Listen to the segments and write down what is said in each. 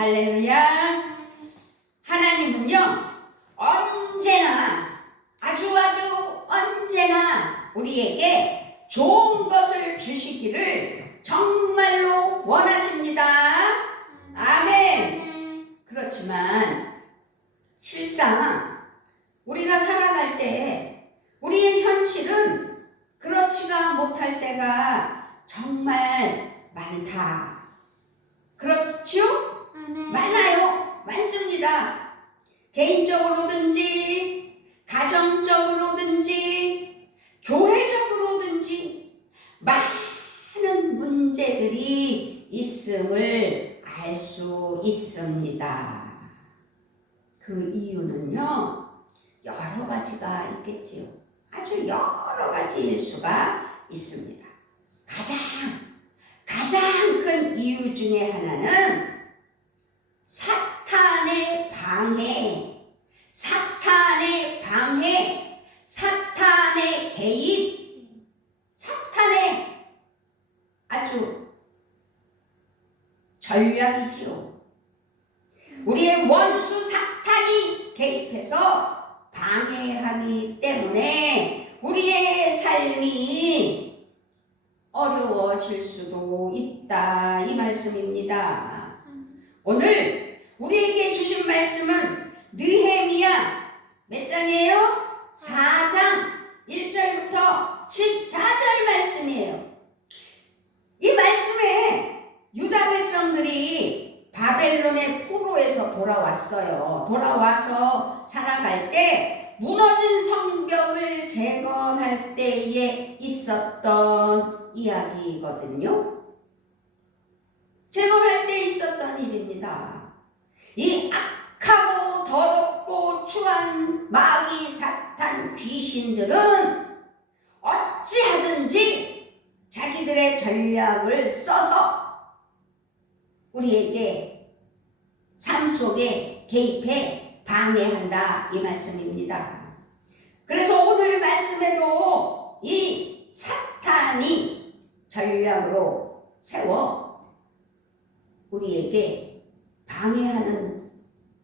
할렐루야. 하나님은요 언제나 아주 언제나 우리에게 좋은 것을 주시기를 정말로 원하십니다. 아멘. 그렇지만 실상 우리가 살아갈 때 우리의 현실은 그렇지가 못할 때가 정말 많다. 그렇지요? 많아요. 많습니다. 개인적으로든지 가정적으로든지 교회적으로든지 많은 문제들이 있음을 알 수 있습니다. 그 이유는요 여러 가지가 있겠지요. 아주 여러 가지일 수가 있습니다. 가장 큰 이유 중에 하나는 사탄의 방해, 사탄의 개입, 사탄의 아주 전략이지요. 우리의 원수 사탄이 개입해서 방해하기 때문에 우리의 삶이 어려워질 수도 있다 이 말씀입니다. 오늘 우리에게 주신 말씀은 느헤미야 몇 장이에요? 4장 1절부터 14절 말씀이에요. 이 말씀에 유다 백성들이 바벨론의 포로에서 돌아왔어요. 돌아와서 살아갈 때 무너진 성벽을 재건할 때에 있었던 이야기거든요. 재건할 때 있었던 일입니다. 이 악하고 더럽고 추한 마귀 사탄 귀신들은 어찌하든지 자기들의 전략을 써서 우리에게 삶 속에 개입해 방해한다 이 말씀입니다. 그래서 오늘 말씀에도 이 사탄이 전략으로 세워 우리에게 방해하는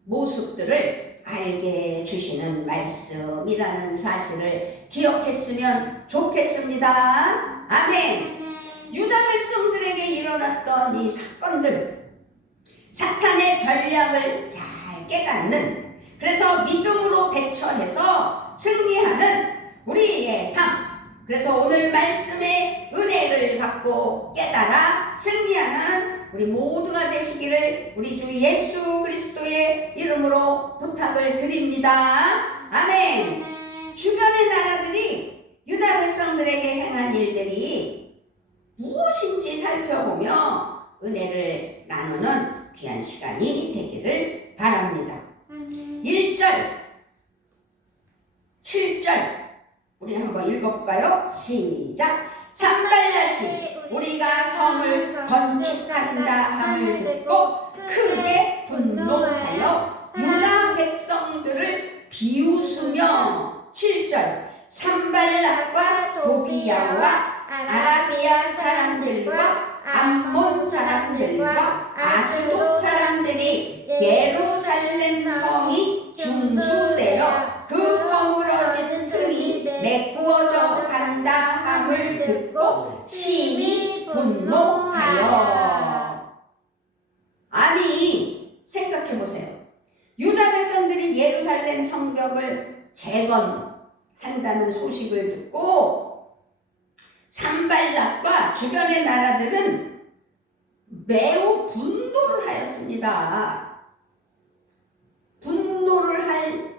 모습들을 알게 주시는 말씀이라는 사실을 기억했으면 좋겠습니다. 아멘. 유다 백성들에게 일어났던 이 사건들, 사탄의 전략을 잘 깨닫는, 그래서 믿음으로 대처해서 승리하는 우리의 삶, 그래서 오늘 말씀의 은혜를 받고 깨달아 승리하는 우리 모두가 되시기를 우리 주 예수 그리스도의 이름으로 부탁을 드립니다. 아멘. 주변의 나라들이 유다 백성들에게 행한 일들이 무엇인지 살펴보며 은혜를 나누는 귀한 시간이 되기를 바랍니다. 1절, 7절 우리 한번 읽어볼까요? 시작. 산발랏이 우리가 성을 건축한다 함을 듣고 크게 분노하여 유다 백성들을 비웃으며 7절. 산발랏과 도비야와 아라비아 사람들과 암몬 사람들과 아스돗 사람들이 예루살렘 성이 중수되어 그 허물어진 틈이 메꾸어져 간다 함을 듣고 심히 분노하여. 아니 생각해보세요. 유다 백성들이 예루살렘 성벽을 재건한다는 소식을 듣고 산발랏과 주변의 나라들은 매우 분노를 하였습니다. 분노를 할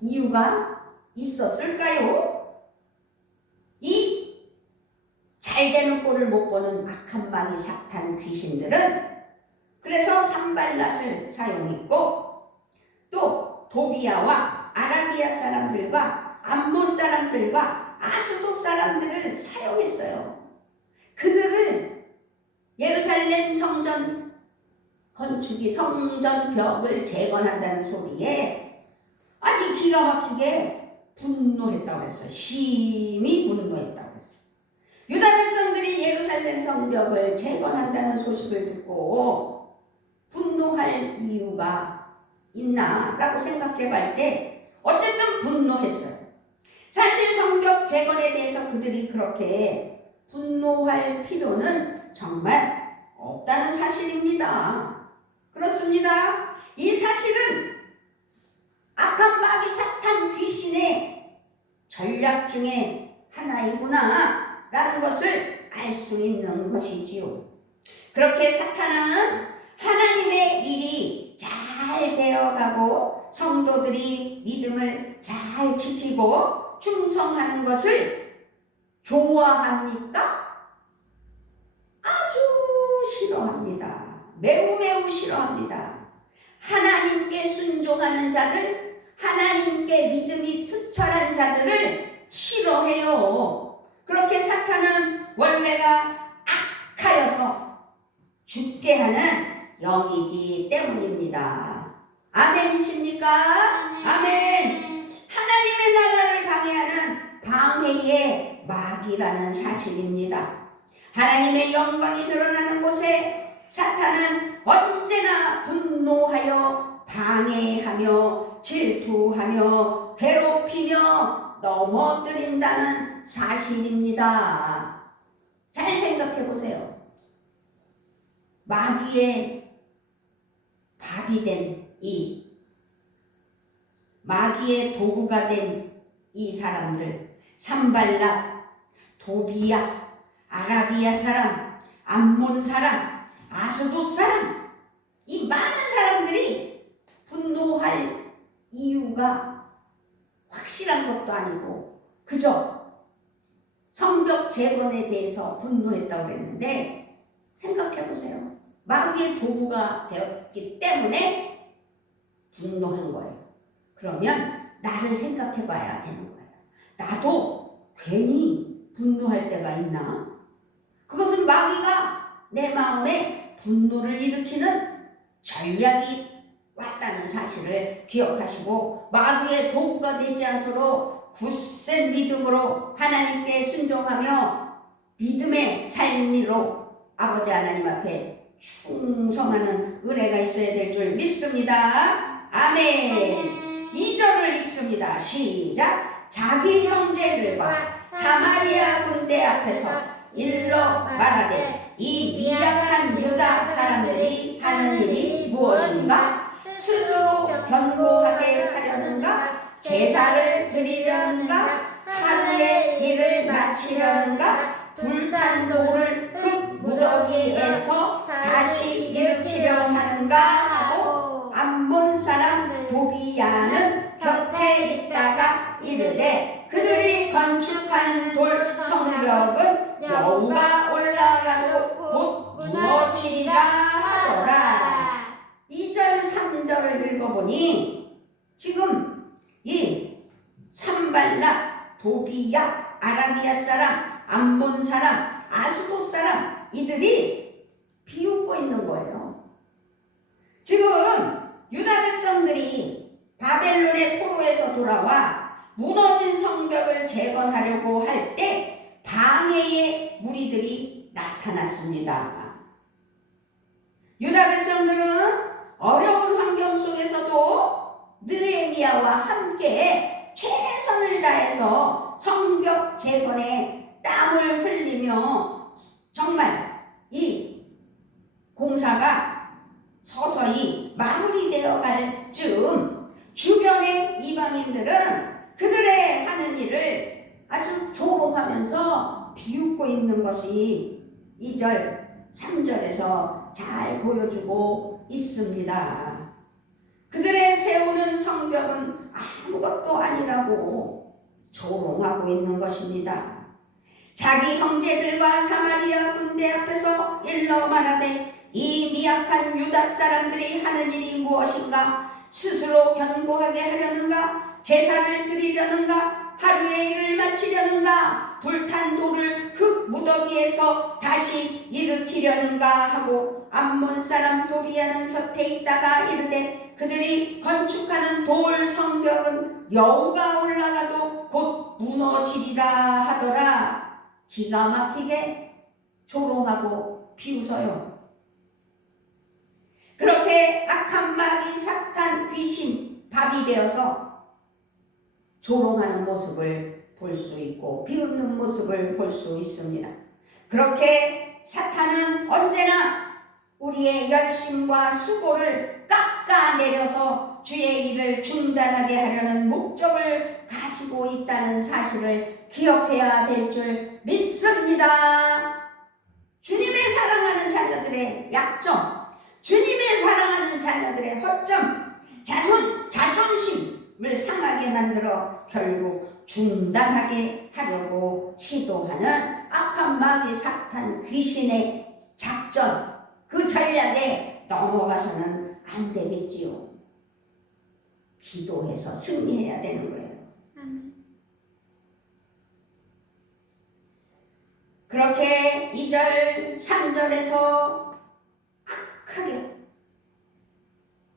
이유가 있었을까요? 이 잘되는 꼴을 못 보는 악한 마귀 사탄 귀신들은 그래서 산발랏을 사용했고 또 도비야와 아라비아 사람들과 암몬 사람들과 아스돗 사람들을 사용했어요. 그들을 예루살렘 성전 건축이 성전 벽을 재건한다는 소리에 아니 기가 막히게 분노했다고 했어요. 심히 분노했다고 했어요. 유다 백성들이 예루살렘 성벽을 재건한다는 소식을 듣고 분노 이유가 있나라고 생각해 볼 때 어쨌든 분노했어요. 사실 성벽 재건에 대해서 그들이 그렇게 분노할 필요는 정말 없다는 사실입니다. 그렇습니다. 이 사실은 악한 마귀 사탄 귀신의 전략 중에 하나이구나 라는 것을 알 수 있는 것이지요. 그렇게 사탄은 하나님의 일이 잘 되어가고 성도들이 믿음을 잘 지키고 충성하는 것을 좋아합니까? 아주 싫어합니다. 매우 매우 싫어합니다. 하나님께 순종하는 자들, 하나님께 믿음이 투철한 자들을 싫어해요. 그렇게 사탄은 원래가 악하여서 죽게 하는 영이기 때문입니다. 아멘이십니까? 아멘. 하나님의 나라를 방해하는 방해의 마귀라는 사실입니다. 하나님의 영광이 드러나는 곳에 사탄은 언제나 분노하여 방해하며 질투하며 괴롭히며 넘어뜨린다는 사실입니다. 잘 생각해 보세요. 마귀의 밥이 된 마귀의 도구가 된 이 사람들, 산발락, 도비야, 아라비아 사람, 암몬 사람, 아스돗 사람, 이 많은 사람들이 분노할 이유가 확실한 것도 아니고 그저 성벽 재건에 대해서 분노했다고 했는데 생각해 보세요. 마귀의 도구가 되었기 때문에 분노한 거예요. 그러면 나를 생각해 봐야 되는 거예요. 나도 괜히 분노할 때가 있나? 그것은 마귀가 내 마음에 분노를 일으키는 전략이 왔다는 사실을 기억하시고 마귀의 도구가 되지 않도록 굳센 믿음으로 하나님께 순종하며 믿음의 삶으로 아버지 하나님 앞에 충성하는 은혜가 있어야 될 줄 믿습니다. 아멘. 2절을 읽습니다. 시작. 자기 형제들과 사마리아 군대 앞에서 일러 말하되 이 미약한 유다 사람들이 하는 일이 무엇인가? 스스로 견고하게 하려는가? 제사를 드리려는가? 하루의 일을 마치려는가? 불탄 돌을 흙 무더기에서 다시 일으키려 하는가? 하고 암몬 사람 도비야는 곁에 있다가 이르되 그들이 건축하는 돌 성벽은 여우가 올라가도 곧 무너지리라 하더라. 2절 3절을 읽어보니 지금 이 산발락, 도비야, 아라비아 사람, 암몬 사람, 아스돗 사람 이들이 비웃고 있는 거예요. 지금 유다 백성들이 바벨론의 포로에서 돌아와 무너진 성벽을 재건하려고 할 때 방해의 무리들이 나타났습니다. 유다 백성들은 어려운 환경 속에서도 느헤미야와 함께 최선을 다해서 성벽 재건에 땀을 흘리며 정말 이 공사가 서서히 마무리되어 갈 즈음 주변의 이방인들은 그들의 하는 일을 아주 조롱하면서 비웃고 있는 것이 2절, 3절에서 잘 보여주고 있습니다. 그들의 세우는 성벽은 아무것도 아니라고 조롱하고 있는 것입니다. 자기 형제들과 사마리아 군대 앞에서 일러 말하되 이 미약한 유다 사람들이 하는 일이 무엇인가? 스스로 견고하게 하려는가? 제사를 드리려는가? 하루의 일을 마치려는가? 불탄 돌을 흙 무더기에서 다시 일으키려는가? 하고 암몬 사람 도비야는 곁에 있다가 이르되 그들이 건축하는 돌 성벽은 여우가 올라가도 곧 무너지리라 하더라. 기가 막히게 조롱하고 비웃어요. 그렇게 악한 마귀 마비되어서 조롱하는 모습을 볼 수 있고 비웃는 모습을 볼 수 있습니다. 그렇게 사탄은 언제나 우리의 열심과 수고를 깎아내려서 주의 일을 중단하게 하려는 목적을 가지고 있다는 사실을 기억해야 될 줄 믿습니다. 주님의 사랑하는 자녀들의 약점, 주님의 사랑하는 자녀들의 허점, 자존심을 상하게 만들어 결국 중단하게 하려고 시도하는 악한 마귀 사탄 귀신의 작전, 그 전략에 넘어가서는 안 되겠지요. 기도해서 승리해야 되는 거예요. 그렇게 2절, 3절에서 악하게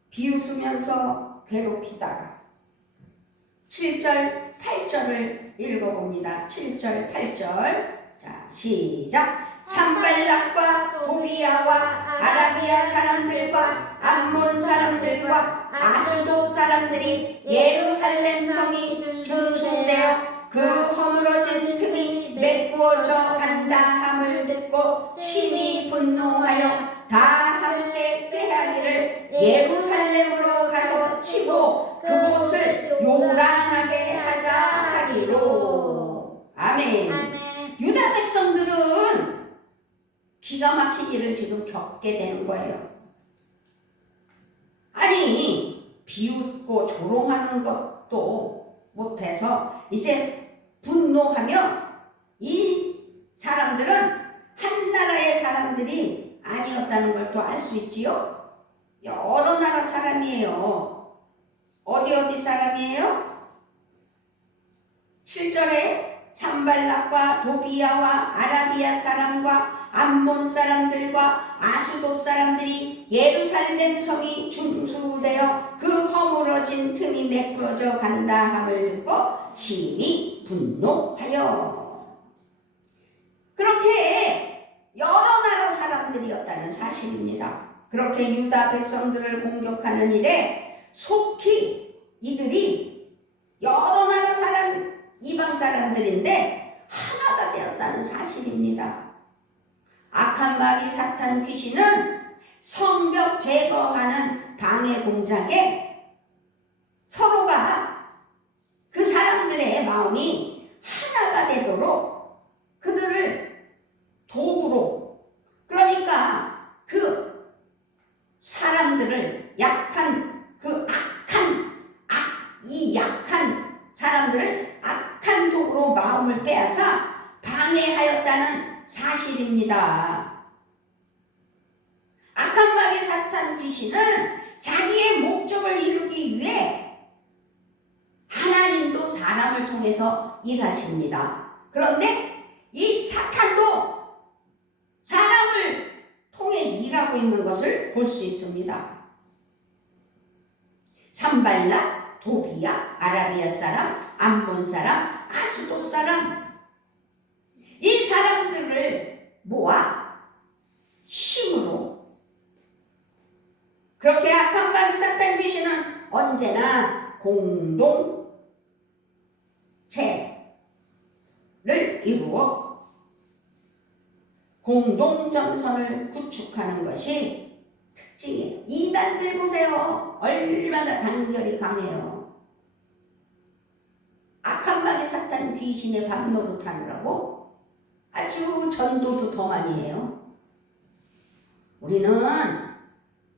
비웃으면서 괴롭히다가 7절, 8절을 읽어봅니다. 7절, 8절. 자, 시작. 산발락과 도비야와 아라비아 사람들과 암몬 사람들과 아스돗 사람들이 예루살렘 성이 중수되어 그 허물어진 틈이 메꾸어져 간다 함을 듣고 심히 분노하여 다 함께 꾀하기를 예루살렘으로 가서 치고 그곳을 요란하게 하자 하기로. 아멘. 유다 백성들은 기가 막힌 일을 지금 겪게 되는 거예요. 아니, 비웃고 조롱하는 것도 못해서 이제 분노하며 이 사람들은 한 나라의 사람들이 아니었다는 걸 또 알 수 있지요. 여러 나라 사람이에요. 어디 사람이에요? 7절에 산발락과 도비야와 아라비아 사람과 암몬 사람들과 아스돗 사람들이 예루살렘 성이 중수되어 그 허물어진 틈이 메꾸어져 간다 함을 듣고 심히 분노하여. 그렇게 여러 나라 사람들이었다는 사실입니다. 그렇게 유다 백성들을 공격하는 일에 속히 이들이 여러 나라 사람, 이방 사람들인데 하나가 되었다는 사실입니다. 악한 마귀 사탄 귀신은 성벽 제거하는 방해 공작에 서로가 그 사람들의 마음이 하나가 되도록 그들을 도구로, 그러니까 그 사람들을 이 약한 사람들을 악한 도구로 마음을 빼앗아 방해하였다는 사실입니다. 악한 마귀 사탄 귀신은 자기의 목적을 이루기 위해 하나님도 사람을 통해서 일하십니다. 그런데 이 사탄도 사람을 통해 일하고 있는 것을 볼 수 있습니다. 산발락, 도비야, 아라비아 사람, 암몬 사람, 아스돗 사람, 이 사람들을 모아 힘으로, 그렇게 악한 마귀 사탄 귀신은 언제나 공동체를 이루어 공동전선을 구축하는 것이 특징이에요. 이단들 보세요. 얼마나 단결이 강해요. 악한 마귀 사탄 귀신의 밥 노릇하느라고 아주 전도도 더 많이 해요. 우리는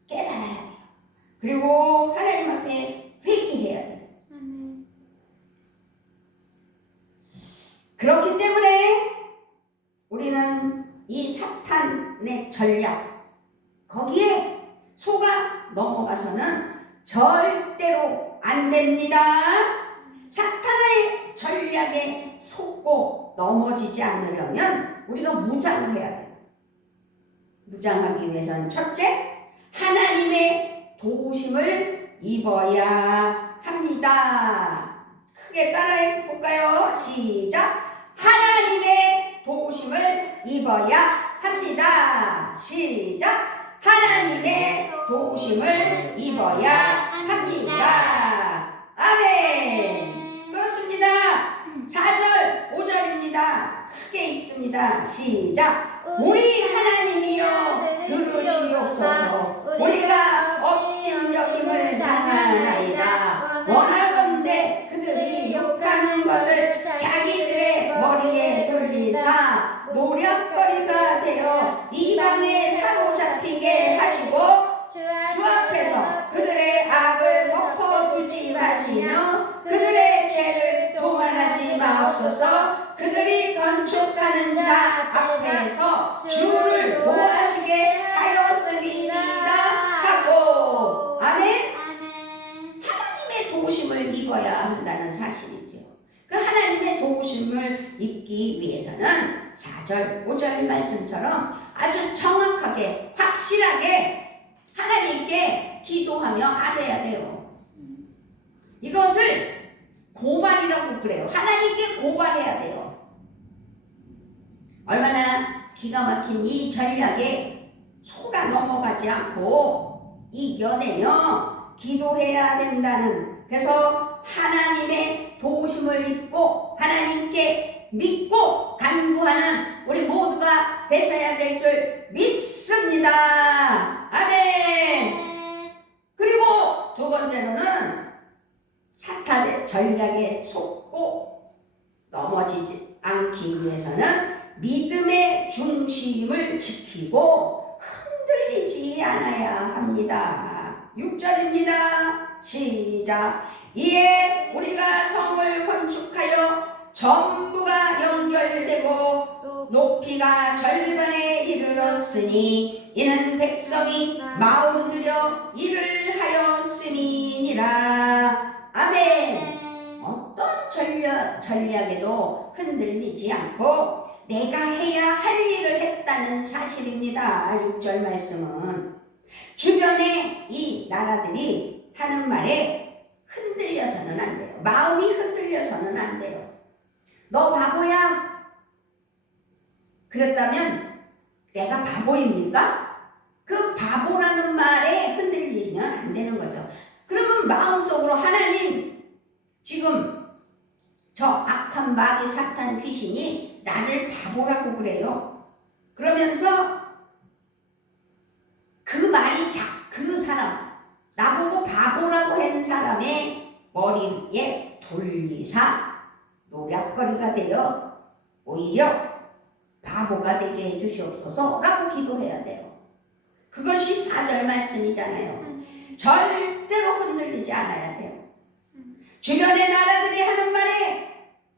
깨달아야 돼요. 그리고 하나님 앞에 회개해야 돼요. 그렇기 때문에 우리는 이 사탄의 전략, 거기에 속아 넘어가서는 절대로 안 됩니다. 사탄의 전략에 속고 넘어지지 않으려면 우리가 무장해야 돼요. 무장하기 위해서는 첫째, 하나님의 도우심을 입어야 합니다. 크게 따라해 볼까요? 시작! 하나님의 도우심을 입어야 합니다. 시작! 하나님의 도우심을 입어야 합니다. 아멘. 그렇습니다. 4절 5절입니다. 크게 읽습니다. 시작. 우리 하나님이여 들으시옵소서. 우리가 업신여김을 당하나이다. 원하건대 그들이 욕하는 것을 자기들의 머리에 돌리사 노략거리가 되어 이방에 사로잡히게 하시고 주 앞에서 그들의 악을 덮어두지 마시며 그들의 죄를 도말하지 마옵소서. 그들이 건축하는 자 앞에서 주를 모하시게 하였으리이다 하고. 아멘. 하나님의 도우심을 입어야 한다는 사실이죠. 그 하나님의 도우심을 입기 위해서는 4절 5절 말씀처럼 아주 정확하게 확실하게 하나님께 기도하며 아뢰야 돼요. 이것을 고발이라고 그래요. 하나님께 고발해야 돼요. 얼마나 기가 막힌 이 전략에 속아 넘어가지 않고 이겨내며 기도해야 된다는, 그래서 하나님의 도우심을 입고 하나님께 믿고 간구하는 우리 모두가 되셔야 될 줄 믿습니다. 아멘. 그리고 두 번째로는 사탄의 전략에 속고 넘어지지 않기 위해서는 믿음의 중심을 지키고 흔들리지 않아야 합니다. 6절입니다. 시작. 이에 우리가 성을 건축하여 전부가 연결되고 높이가 절반에 이르렀으니 이는 백성이 마음 들여 일을 하였음이니라. 아멘. 어떤 전략에도 흔들리지 않고 내가 해야 할 일을 했다는 사실입니다. 6절 말씀은 주변의 이 나라들이 하는 말에 흔들려서는 안 돼요. 마음이 흔들려서는 안 돼요. 너 바보야? 그랬다면 내가 바보입니까? 그 바보라는 말에 흔들리면 안 되는 거죠. 그러면 마음속으로 하나님, 지금 저 악한 마귀 사탄 귀신이 나를 바보라고 그래요. 그러면서 그 말이 그 사람, 나보고 바보라고 한 사람의 머리에 돌리사 노략거리가 되어 오히려 바보가 되게 해주시옵소서 라고 기도해야 돼요. 그것이 4절 말씀이잖아요. 절대로 흔들리지 않아야 돼요. 주변의 나라들이 하는 말에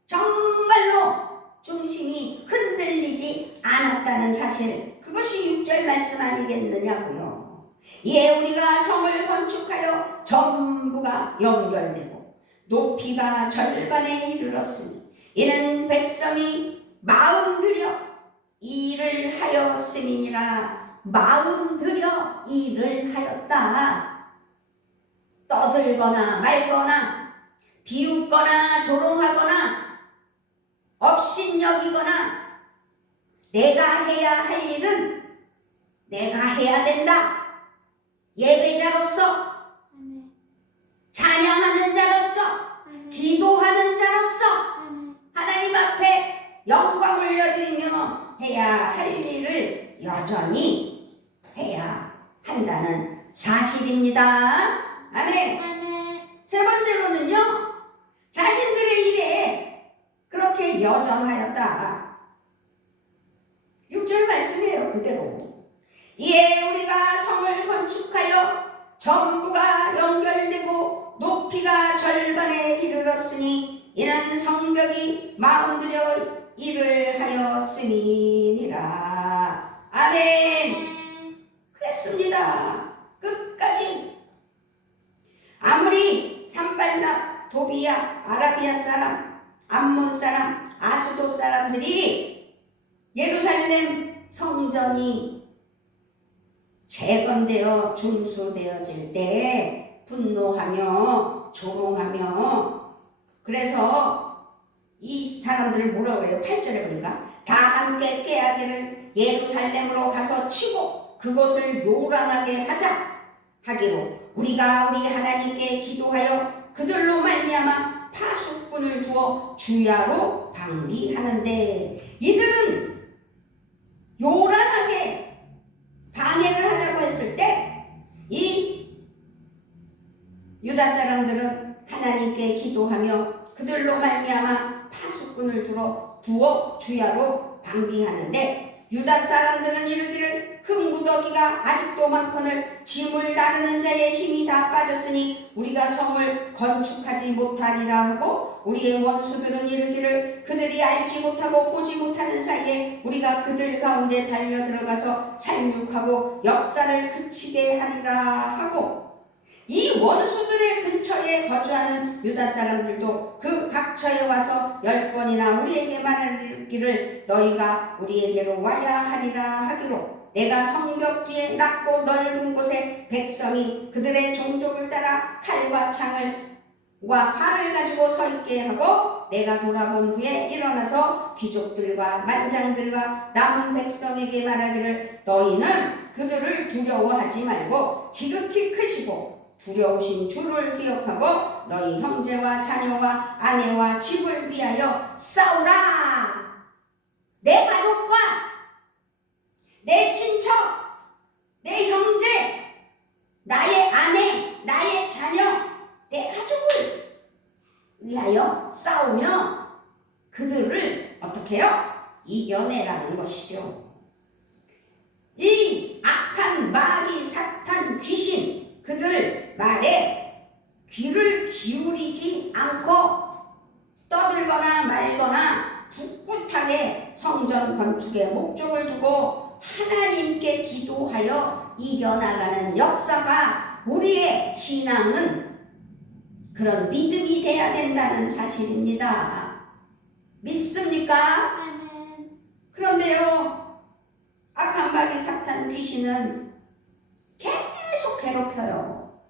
정말로 중심이 흔들리지 않았다는 사실, 그것이 6절 말씀 아니겠느냐고요. 이에 우리가 성을 건축하여 전부가 연결되고 높이가 절반에 이르렀으니 이는 백성이 마음 들여 일을 하였음이니라. 마음 들여 일을 하였다. 떠들거나 말거나 비웃거나 조롱하거나 업신여기거나 내가 해야 할 일은 내가 해야 된다. 예배자로서, 찬양하는 자로서, 기도하는 자로서 하나님 앞에 영광 올려드리며 해야 할 일을 여전히 해야 한다는 사실입니다. 아멘. 세 번째로는요, 자신들의 일에 그렇게 여정하였다. 6절 말씀이에요. 그대로. 이에 우리가 성을 건축하여 전부가 연결되고 높이가 절반에 이르렀으니 이는 성벽이 마음들여 일을 하였음이니라. 아멘. 그랬습니다. 끝까지. 아무리 산발락, 도비야, 아라비아 사람, 암몬 사람, 아수도 사람들이 예루살렘 성전이 재건되어 중수되어질 때 분노하며 조롱하며, 그래서 이 사람들을 뭐라고 그래요? 8절에 보니까 다 함께 깨하기를 예루살렘으로 가서 치고 그곳을 요란하게 하자 하기로 우리가 우리 하나님께 기도하여 그들로 말미암아 파수꾼을 두어 주야로 방비하는데 이들은 요란하게 방해를 하자고 했을 때 이 유다 사람들은 하나님께 기도하며 그들로 말미암아 파수꾼을 두어 주야로 방비하는데 유다 사람들은 이르기를 흙무더기가 아직도 많거늘 짐을 나르는 자의 힘이 다 빠졌으니 우리가 성을 건축하지 못하리라 하고 우리의 원수들은 이르기를 그들이 알지 못하고 보지 못하는 사이에 우리가 그들 가운데 달려 들어가서 살육하고 역사를 그치게 하리라 하고 이 원수들의 근처에 거주하는 유다 사람들도 그 각처에 와서 10번이나 우리에게 말하기를 너희가 우리에게로 와야 하리라 하기로 내가 성벽 뒤에 낮고 넓은 곳에 백성이 그들의 종족을 따라 칼과 창을 활을 가지고 서 있게 하고 내가 돌아본 후에 일어나서 귀족들과 만장들과 남은 백성에게 말하기를 너희는 그들을 두려워하지 말고 지극히 크시고 두려우신 주를 기억하고 너희 형제와 자녀와 아내와 집을 위하여 싸우라. 내 가족과 내 친척, 내 형제, 나의 아내, 나의 자녀, 내 가족을 위하여 싸우며 그들을 어떻게 해요? 이겨내라는 것이죠. 이 악한 마귀 사탄 귀신 그들 말에 귀를 기울이지 않고 떠들거나 말거나 굳굳하게 성전 건축에 목적을 두고 하나님께 기도하여 이겨나가는 역사가 우리의 신앙은 그런 믿음이 돼야 된다는 사실입니다. 믿습니까? 그런데요, 악한 마귀 사탄 귀신은 계속 괴롭혀요.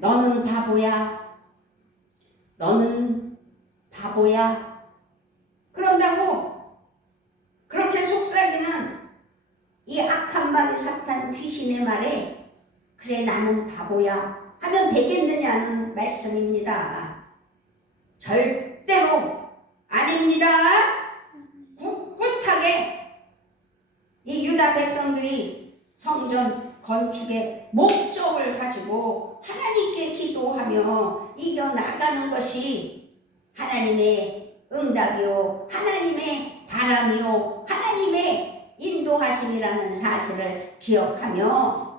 너는 바보야. 너는 바보야. 그런다고 그렇게 속삭이는 이 악한 마귀 사탄 귀신의 말에 그래 나는 바보야 하면 되겠느냐는 말씀입니다. 절대로 아닙니다. 꿋꿋하게 이 유다 백성들이 성전 건축의 목적을 가지고 하나님께 기도하며 이겨나가는 것이 하나님의 응답이요 하나님의 바람이요 하나님의 인도하심이라는 사실을 기억하며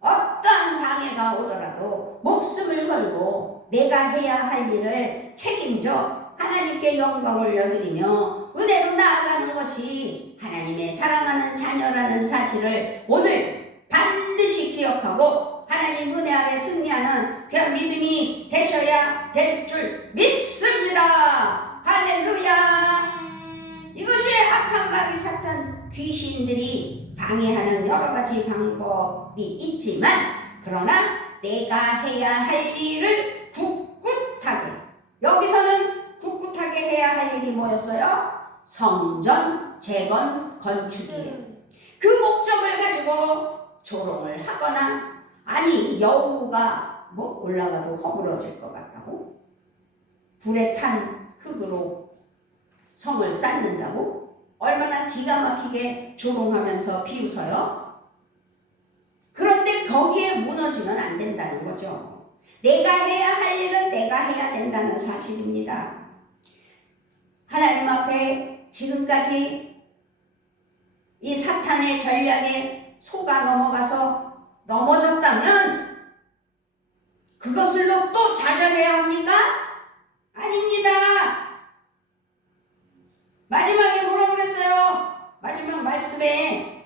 어떠한 방해가 오더라도 목숨을 걸고 내가 해야 할 일을 책임져 하나님께 영광을 올려드리며 은혜로 나아가는 것이 하나님의 사랑하는 자녀라는 사실을 오늘 반드시 기억하고 하나님 은혜 아래 승리하는 그런 믿음이 되셔야 될 줄 믿습니다. 할렐루야. 이것이 악한 마귀 사탄 귀신들이 방해하는 여러 가지 방법이 있지만 그러나 내가 해야 할 일을 굳굳하게 여기서는 굳굳하게 해야 할 일이 뭐였어요? 성전 재건 건축이에요. 그 목적을 가지고 조롱을 하거나 아니 여우가 뭐 올라가도 허물어질 것 같다고 불에 탄 흙으로 성을 쌓는다고 얼마나 기가 막히게 조롱하면서 비웃어요. 그런데 거기에 무너지면 안 된다는 거죠. 내가 해야 할 일은 내가 해야 된다는 사실입니다. 하나님 앞에 지금까지 이 사탄의 전략에 속아 넘어가서 넘어졌다면 그것을로 또 좌절해야 합니까? 아닙니다. 마지막에 뭐라고 그랬어요? 마지막 말씀에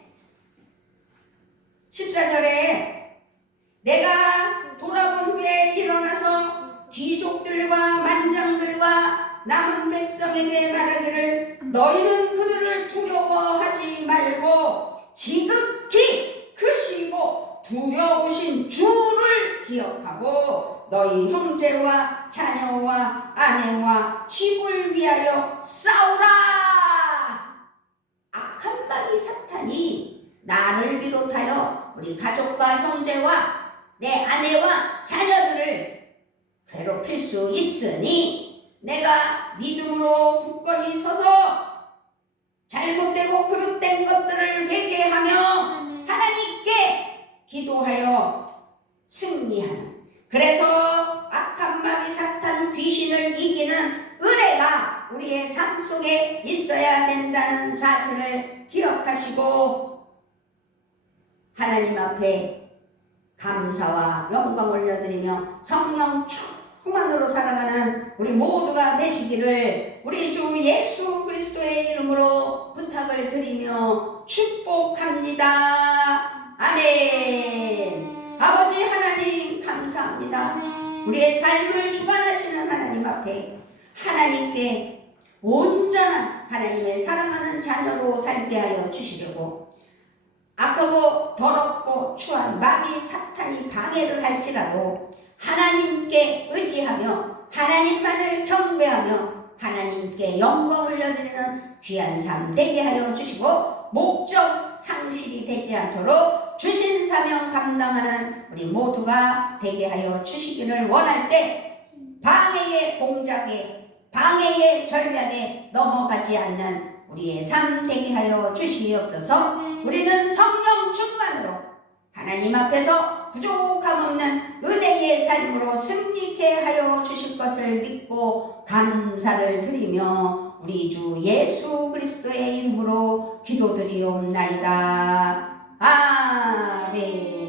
14절에 내가 돌아본 후에 일어나서 귀족들과 만장들과 남은 백성에게 말하기를 너희는 그들을 두려워하지 말고 지극히 크시고 두려우신 주를 기억하고 너희 형제와 자녀와 아내와 집을 위하여 싸우라. 악한 마귀 사탄이 나를 비롯하여 우리 가족과 형제와 내 아내와 자녀들을 괴롭힐 수 있으니 내가 믿음으로 굳건히 서서 잘못되고 그릇된 것들을 회개하며 하나님께 기도하여 승리하는, 그래서 악한 마귀 사탄 귀신을 이기는 은혜가 우리의 삶 속에 있어야 된다는 사실을 기억하시고 하나님 앞에 감사와 영광 올려드리며 성령 충만으로 살아가는 우리 모두가 되시기를 우리 주 예수 그리스도의 이름으로 부탁을 드리며 축복합니다. 아멘. 아버지 하나님 감사합니다. 우리의 삶을 주관하시는 하나님 앞에 하나님께 온전한 하나님의 사랑하는 자녀로 살게 하여 주시려고 악하고 더럽고 추한 마귀 사탄이 방해를 할지라도 하나님께 의지하며 하나님만을 경배하며 하나님께 영광을 올려드리는 귀한 삶 되게 하여 주시고 목적 상실이 되지 않도록 주신 사명 감당하는 우리 모두가 되게 하여 주시기를 원할 때 방해의 공작에 방해의 전략에 넘어가지 않는 우리의 삶 되게 하여 주시옵소서. 우리는 성령 충만으로 하나님 앞에서 부족함 없는 은혜의 삶으로 승리케 하여 주실 것을 믿고 감사를 드리며 우리 주 예수 그리스도의 이름으로 기도드리옵나이다. 아멘.